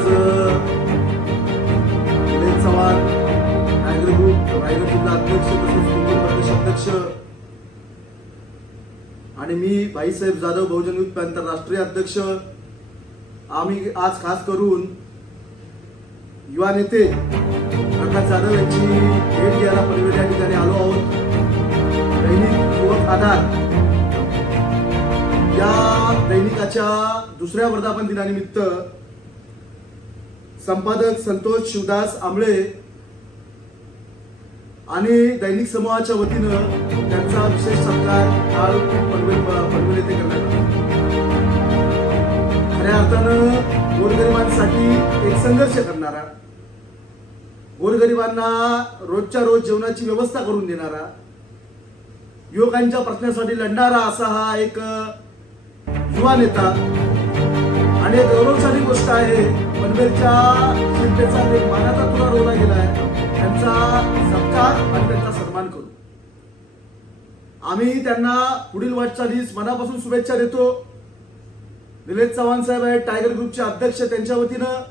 आज Nilesh Chavan tiger group Raigad जिल्हा अध्यक्ष तसेच कोकण प्रदेश अध्यक्ष आणि मी भाईसाहेब जाधव बहुजन युथ पॅंथर राष्ट्रीय अध्यक्ष आम्ही आज खास करून युवा नेते प्रकाश जाधव यांची भेट घ्यायला पनवेल या ठिकाणी आलो आहोत। दैनिक युवक आधार या दैनिकाच्या दुसऱ्या वर्धापन दिनानिमित्त संपादक संतोष शिवदास आंबळे आणि दैनिक समूहाच्या वतीनं त्यांचा विशेष सत्कार काल पनवेल येथे करण्यात आला। खऱ्या अर्थानं गोरगरिबांसाठी एक संघर्ष करणारा, गोरगरिबांना रोजच्या रोज जेवणाची व्यवस्था करून देणारा, युवकांच्या प्रश्नासाठी लढणारा असा हा एक युवा नेता आणि एक गौरवशाली गोष्ट आहे। पनवेलच्या शिल्पेचा एक मानाचा तुरा रोवला गेला आहे, त्यांचा सत्कार आणि त्यांचा सन्मान करू। आम्ही त्यांना पुढील वाटचालीस मनापासून शुभेच्छा देतो। निलेश चव्हाण साहेब आहेत टायगर ग्रुपचे अध्यक्ष, त्यांच्या वतीनं